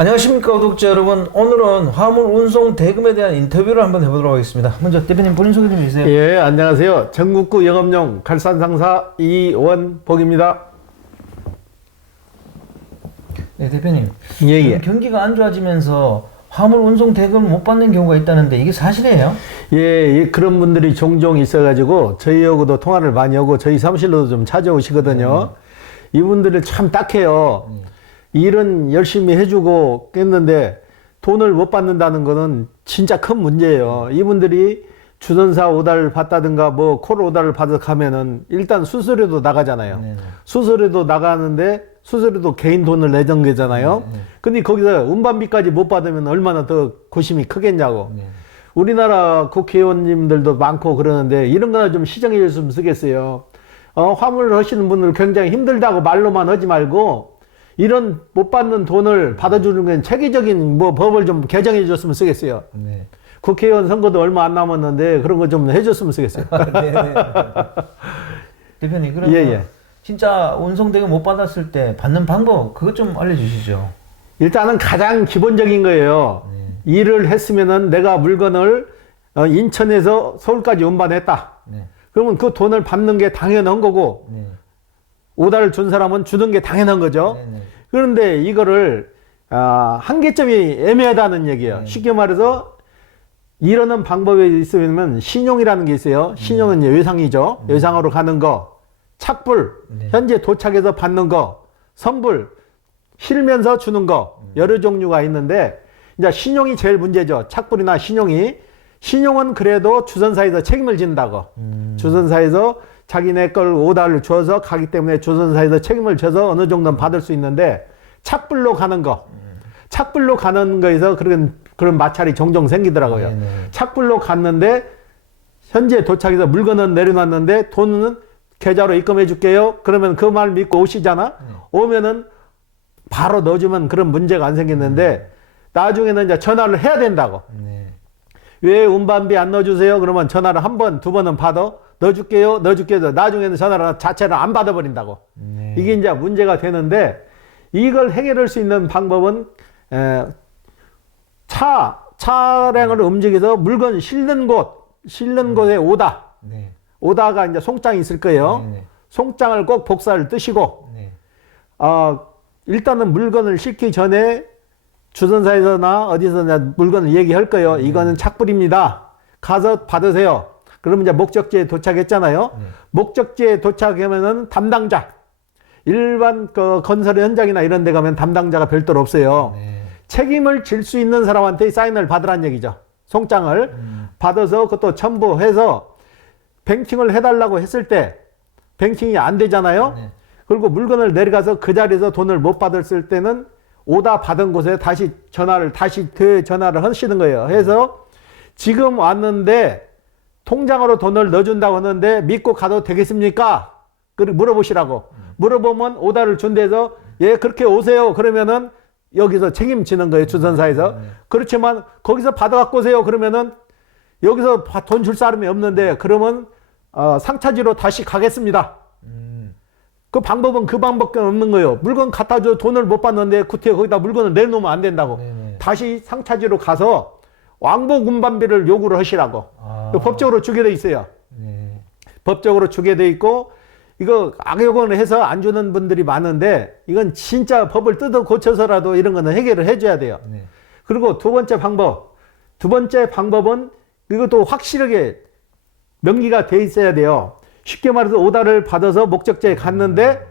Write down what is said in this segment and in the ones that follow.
안녕하십니까 구독자 여러분. 오늘은 화물 운송 대금에 대한 인터뷰를 한번 해보도록 하겠습니다. 먼저 대표님 본인 소개 좀 해주세요. 예, 안녕하세요. 전국구 영업용 갈산상사 이원복입니다. 네, 대표님. 예. 경기가 안 좋아지면서 화물 운송 대금 못 받는 경우가 있다는데 이게 사실이에요? 예, 그런 분들이 종종 있어가지고 저희하고도 통화를 많이 하고 저희 사무실로도 좀 찾아오시거든요. 이분들이 참 딱해요. 일은 열심히 해주고 했는데 돈을 못 받는다는 거는 진짜 큰 문제예요. 이분들이 주전사 오다를 받다든가 뭐 콜 오다를 받아가면은 일단 수수료도 나가잖아요. 네네. 수수료도 나가는데 수수료도 개인 돈을 내던 거잖아요. 근데 거기서 운반비까지 못 받으면 얼마나 더 고심이 크겠냐고. 우리나라 국회의원님들도 많고 그러는데 이런 거나 좀 시정해 줬으면 쓰겠어요. 화물 하시는 분들 굉장히 힘들다고 말로만 하지 말고 이런 못 받는 돈을 받아주는 건 체계적인 뭐 법을 좀 개정해 줬으면 쓰겠어요. 네. 국회의원 선거도 얼마 안 남았는데 그런 거 좀 해줬으면 쓰겠어요. 네네. 대표님, 그러면 예. 진짜 운송 대금 못 받았을 때 받는 방법 그것 좀 알려주시죠. 일단은 가장 기본적인 거예요. 일을 했으면은 내가 물건을 인천에서 서울까지 운반했다. 네. 그러면 그 돈을 받는 게 당연한 거고 네. 오다를 준 사람은 주는 게 당연한 거죠. 네네. 그런데 이거를 한계점이 애매하다는 얘기예요. 쉽게 말해서 이러는 방법이 있으면 신용이라는 게 있어요. 신용은 이제 외상이죠. 외상으로 가는 거, 착불, 현재 도착해서 받는 거, 선불, 실면서 주는 거 여러 종류가 있는데 이제 신용이 제일 문제죠. 착불이나 신용이. 신용은 그래도 주선사에서 책임을 진다고. 주선사에서 자기네 걸 오다를 줘서 가기 때문에 주선사에서 책임을 져서 어느 정도는 받을 수 있는데 착불로 가는 거. 착불로 가는 거에서 그런 마찰이 종종 생기더라고요. 네네. 착불로 갔는데 현재 도착해서 물건은 내려놨는데 돈은 계좌로 입금해 줄게요. 그러면 그 말 믿고 오시잖아. 오면은 바로 넣어주면 그런 문제가 안 생기는데 나중에는 이제 전화를 해야 된다고. 네. 왜 운반비 안 넣어주세요? 그러면 전화를 한 번, 두 번은 받아. 넣어줄게요. 나중에는 전화를 자체를 안 받아버린다고. 네. 이게 이제 문제가 되는데 이걸 해결할 수 있는 방법은 차량을 움직여서 물건 실는 곳에 오다. 네. 오다가 이제 송장이 있을 거예요. 네네. 송장을 꼭 복사를 뜨시고, 네. 일단은 물건을 싣기 전에 주선사에서나 어디서나 물건을 얘기할 거예요. 이거는 착불입니다. 가서 받으세요. 그러면 이제 목적지에 도착했잖아요. 목적지에 도착하면은 담당자. 일반 그 건설 현장이나 이런 데 가면 담당자가 별도로 없어요. 네. 책임을 질 수 있는 사람한테 사인을 받으란 얘기죠. 송장을 받아서 그것도 첨부해서 뱅킹을 해달라고 했을 때 뱅킹이 안 되잖아요. 네. 그리고 물건을 내려가서 그 자리에서 돈을 못 받았을 때는 오다 받은 곳에 다시 전화를 하시는 거예요. 해서 지금 왔는데 통장으로 돈을 넣어준다고 하는데 믿고 가도 되겠습니까? 그리고 물어보시라고. 물어보면 오다를 준 데서 예 그렇게 오세요. 그러면은 여기서 책임지는 거예요. 주선사에서. 그렇지만 거기서 받아갖고 오세요. 그러면은 여기서 돈 줄 사람이 없는데 그러면 상차지로 다시 가겠습니다. 그 방법은 그 방법밖에 없는 거예요. 물건 갖다 줘 돈을 못 받는데 구태여 거기다 물건을 내놓으면 안 된다고. 네네. 다시 상차지로 가서 왕복 운반비를 요구를 하시라고. 법적으로 주게 돼 있어요. 네. 법적으로 주게 돼 있고 이거 악용을 해서 안 주는 분들이 많은데 이건 진짜 법을 뜯어 고쳐서라도 이런 거는 해결을 해줘야 돼요. 네. 그리고 두 번째 방법은 이것도 확실하게 명기가 돼 있어야 돼요. 쉽게 말해서 오다를 받아서 목적지에 갔는데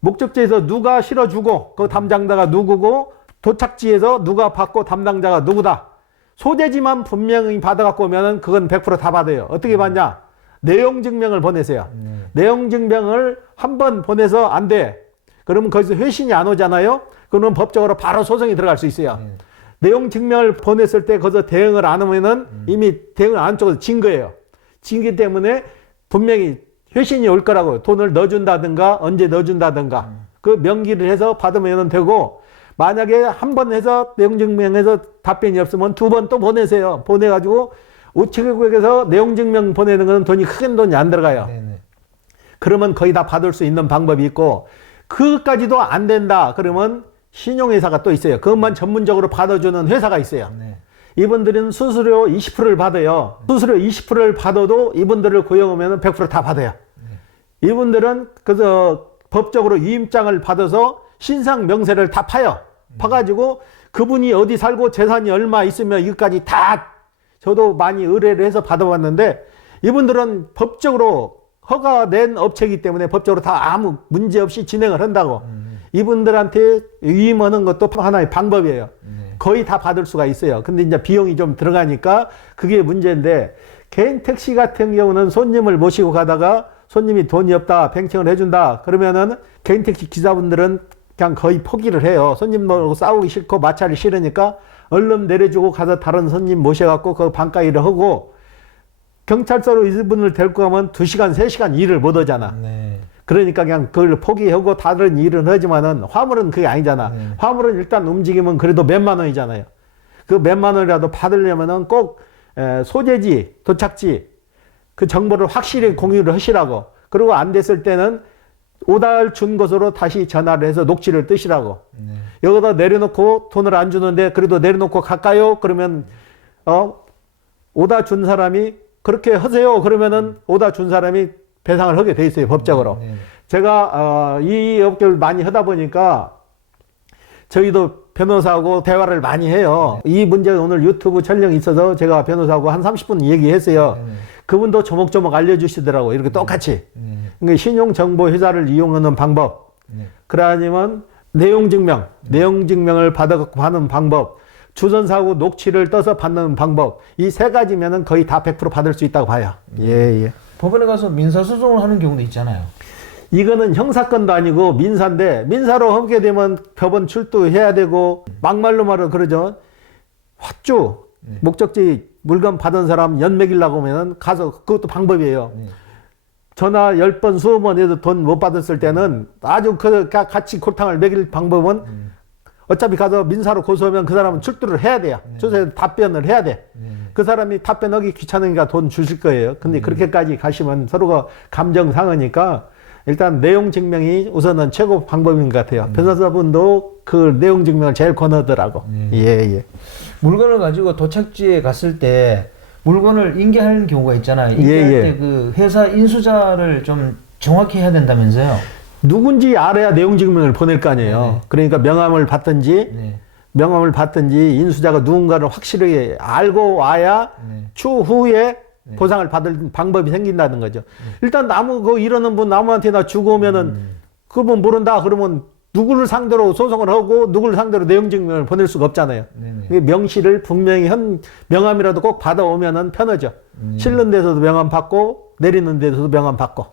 목적지에서 누가 실어주고 그 담당자가 누구고 도착지에서 누가 받고 담당자가 누구다. 소재지만 분명히 받아갖고 오면은 그건 100% 다 받아요. 어떻게 받냐? 내용 증명을 보내세요. 내용 증명을 한 번 보내서 안 돼. 그러면 거기서 회신이 안 오잖아요. 그러면 법적으로 바로 소송이 들어갈 수 있어요. 내용 증명을 보냈을 때 거기서 대응을 안 하면은 이미 대응을 안 쪽에서 진 거예요. 진기 때문에 분명히 회신이 올 거라고. 돈을 넣어준다든가 언제 넣어준다든가 그 명기를 해서 받으면 되고 만약에 한 번 해서 내용 증명해서 답변이 없으면 두 번 또 보내세요. 보내가지고 우체국에서 내용 증명 보내는 건 큰 돈이 안 들어가요. 네네. 그러면 거의 다 받을 수 있는 방법이 있고 그것까지도 안 된다. 그러면 신용회사가 또 있어요. 그것만 전문적으로 받아주는 회사가 있어요. 네. 이분들은 수수료 20%를 받아요. 수수료 20%를 받아도 이분들을 고용하면 100%다 받아요. 이분들은 그래서 법적으로 위임장을 받아서 신상 명세를 다 파요. 파가지고 그분이 어디 살고 재산이 얼마 있으면 이것까지 다 저도 많이 의뢰를 해서 받아봤는데 이분들은 법적으로 허가된 업체이기 때문에 법적으로 다 아무 문제 없이 진행을 한다고. 이분들한테 위임하는 것도 하나의 방법이에요. 거의 다 받을 수가 있어요. 근데 이제 비용이 좀 들어가니까 그게 문제인데 개인 택시 같은 경우는 손님을 모시고 가다가 손님이 돈이 없다, 뱅청을 해준다. 그러면은 개인 택시 기사분들은 그냥 거의 포기를 해요. 손님하고 싸우기 싫고 마찰이 싫으니까 얼른 내려주고 가서 다른 손님 모셔갖고 그 반가 일을 하고 경찰서로 이분을 데리고 가면 2시간, 3시간 일을 못 하잖아. 네. 그러니까 그냥 그걸 포기하고 다른 일은 하지만은 화물은 그게 아니잖아. 화물은 일단 움직이면 그래도 몇만 원이잖아요. 그 몇만 원이라도 받으려면은 꼭 소재지, 도착지 그 정보를 확실히 공유를 하시라고. 그리고 안 됐을 때는 오달 준 것으로 다시 전화를 해서 녹취를 뜨시라고. 여기다 내려놓고 돈을 안 주는데 그래도 내려놓고 갈까요? 그러면 오다 준 사람이 그렇게 하세요. 그러면은 오다 준 사람이 배상을 하게 돼 있어요, 법적으로. 제가 이 업계를 많이 하다 보니까 저희도 변호사하고 대화를 많이 해요. 이 문제가 오늘 유튜브 촬영이 있어서 제가 변호사하고 한 30분 얘기했어요. 그분도 조목조목 알려주시더라고요. 이렇게 똑같이. 그러니까 신용정보회사를 이용하는 방법. 그러면 내용증명을 받아갖고 하는 방법. 주전사고 녹취를 떠서 받는 방법. 이 3가지면은 거의 다 100% 받을 수 있다고 봐요. 예. 법원에 가서 민사소송을 하는 경우도 있잖아요. 이거는 형사건도 아니고 민사인데 민사로 하게 되면 법원 출두해야 되고 막말로 말을 그러죠. 헛주 목적지 물건 받은 사람 연맥이려고 하면 가서 그것도 방법이에요. 전화 10번 20번 해도 돈 못 받았을 때는 아주 같이 골탕을 먹일 방법은 어차피 가서 민사로 고소하면 그 사람은 출두를 해야 돼요. 조세 답변을 해야 돼. 그 사람이 답변하기 귀찮으니까 돈 주실 거예요. 근데 그렇게까지 가시면 서로가 감정 상하니까 일단 내용 증명이 우선은 최고 방법인 것 같아요. 변호사분도 그 내용 증명을 제일 권하더라고. 예. 물건을 가지고 도착지에 갔을 때 물건을 인계하는 경우가 있잖아요. 인계할 때 그 회사 인수자를 좀 정확히 해야 된다면서요? 누군지 알아야 내용 증명을 보낼 거 아니에요. 그러니까 명함을 받든지 인수자가 누군가를 확실하게 알고 와야 추후에 보상을 받을 방법이 생긴다는 거죠. 일단 이러는 분 아무한테나 주고 오면은 그분 모른다 그러면 누구를 상대로 소송을 하고 누구를 상대로 내용 증명을 보낼 수가 없잖아요. 명시를 분명히 명함이라도 꼭 받아오면은 편하죠. 실는 데서도 명함 받고 내리는 데서도 명함 받고.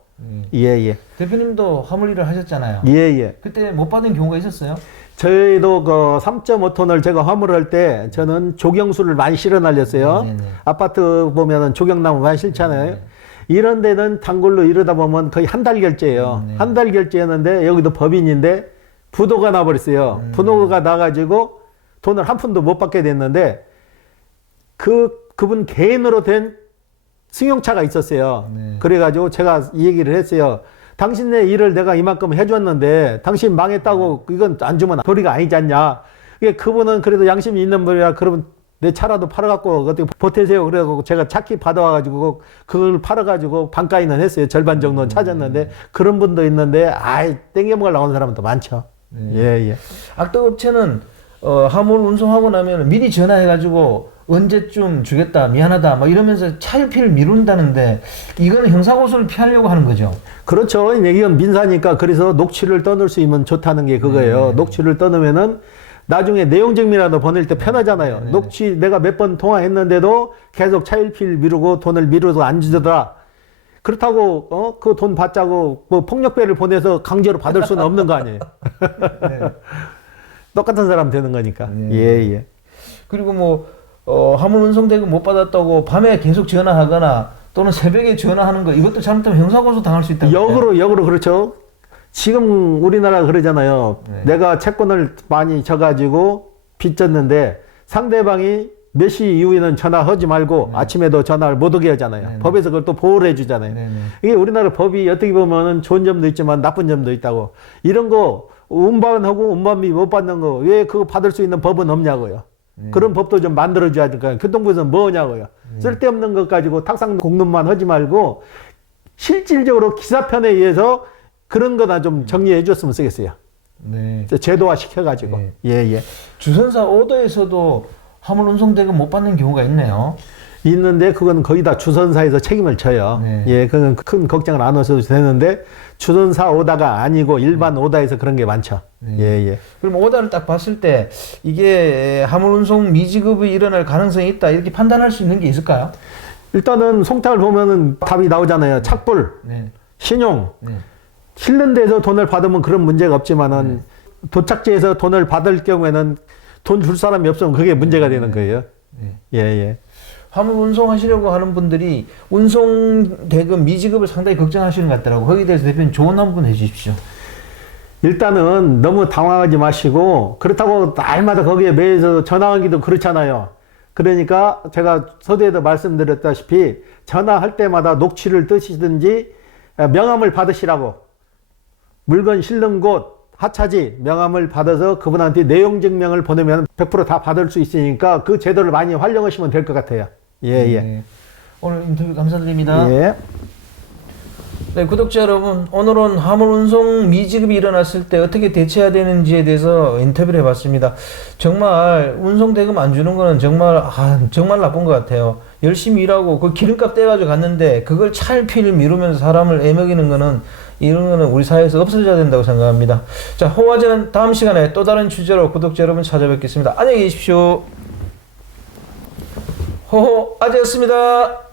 예. 대표님도 화물 일을 하셨잖아요. 예. 그때 못 받은 경우가 있었어요? 저희도 그 3.5톤을 제가 화물할 때 저는 조경수를 많이 실어 날렸어요. 아파트 보면은 조경나무 많이 실잖아요. 이런 데는 단골로 이러다 보면 거의 한 달 결제예요. 한 달 결제였는데 여기도 법인인데 부도가 나버렸어요. 부도가 나가지고 돈을 한 푼도 못 받게 됐는데 그분 개인으로 된 승용차가 있었어요. 그래가지고 제가 이 얘기를 했어요. 당신네 일을 내가 이만큼 해줬는데 당신 망했다고 이건 안 주면 도리가 아니지 않냐. 그분은 그래도 양심이 있는 분이라 그러면 내 차라도 팔아갖고 어떻게 보태세요. 그래갖고 제가 차키 받아와가지고 그걸 팔아가지고 반가이는 했어요. 절반 정도는 찾았는데 그런 분도 있는데 땡겨먹으러 나오는 사람도 많죠. 예. 악덕업체는 화물 운송하고 나면 미리 전화해가지고 언제쯤 주겠다 미안하다 막 이러면서 차일피일 미룬다는데 이거는 형사고소를 피하려고 하는 거죠. 그렇죠. 이건 민사니까 그래서 녹취를 떠놓을 수 있으면 좋다는 게 그거예요. 녹취를 떠놓으면은 나중에 내용 증명이라도 보낼 때 편하잖아요. 녹취 내가 몇 번 통화했는데도 계속 차일피일 미루고 돈을 미루어서 안 주더라. 그렇다고 그 돈 받자고 뭐 폭력배를 보내서 강제로 받을 수는 없는 거 아니에요. 똑같은 사람 되는 거니까. 예. 그리고 뭐 화물 운송 대금 못 받았다고 밤에 계속 전화하거나 또는 새벽에 전화하는 거 이것도 잘못하면 형사고소 당할 수 있다. 역으로 그렇죠. 지금 우리나라 그러잖아요. 내가 채권을 많이 져가지고 빚졌는데 상대방이 몇 시 이후에는 전화하지 말고 아침에도 전화를 못 오게 하잖아요. 법에서 그걸 또 보호를 해주잖아요. 이게 우리나라 법이 어떻게 보면 좋은 점도 있지만 나쁜 점도 있다고. 이런 거 운반하고 운반비 못 받는 거 왜 그거 받을 수 있는 법은 없냐고요. 그런 법도 좀 만들어줘야 될까요? 교통부에서는 뭐냐고요. 쓸데없는 것 가지고 탁상 공론만 하지 말고 실질적으로 기사편에 의해서 그런 거나 좀 정리해 줬으면 쓰겠어요. 네. 제도화 시켜가지고. 네. 예. 주선사 오더에서도 화물 운송 대금 못 받는 경우가 있네요. 있는데 그건 거의 다 주선사에서 책임을 져요. 네. 예, 그건 큰 걱정을 안 하셔도 되는데 주선사 오다가 아니고 일반 오다에서 그런 게 많죠. 네. 예. 그럼 오더를 딱 봤을 때 이게 화물 운송 미지급이 일어날 가능성이 있다 이렇게 판단할 수 있는 게 있을까요? 일단은 송탁을 보면은 답이 나오잖아요. 착불, 네. 신용, 네. 실는 데서 돈을 받으면 그런 문제가 없지만은 도착지에서 돈을 받을 경우에는 돈 줄 사람이 없으면 그게 문제가 되는 거예요. 네. 예. 화물 운송하시려고 하는 분들이 운송 대금 미지급을 상당히 걱정하시는 것 같더라고. 거기에 대해서 대표님 조언 한번 해주십시오. 일단은 너무 당황하지 마시고 그렇다고 날마다 거기에 매여서 전화하기도 그렇잖아요. 그러니까 제가 서두에도 말씀드렸다시피 전화할 때마다 녹취를 뜨시든지 명함을 받으시라고 물건 실는 곳 하차지 명함을 받아서 그분한테 내용 증명을 보내면 100% 다 받을 수 있으니까 그 제도를 많이 활용하시면 될 것 같아요. 예. 네. 오늘 인터뷰 감사드립니다. 예. 네, 구독자 여러분, 오늘은 화물 운송 미지급이 일어났을 때 어떻게 대처해야 되는지에 대해서 인터뷰를 해봤습니다. 정말 운송 대금 안 주는 거는 정말 나쁜 것 같아요. 열심히 일하고 그 기름값 떼가지고 갔는데 그걸 차일피일 미루면서 사람을 애먹이는 거는 이런 거는 우리 사회에서 없어져야 된다고 생각합니다. 자, 호화제는 다음 시간에 또 다른 주제로 구독자 여러분 찾아뵙겠습니다. 안녕히 계십시오. 호호아제였습니다.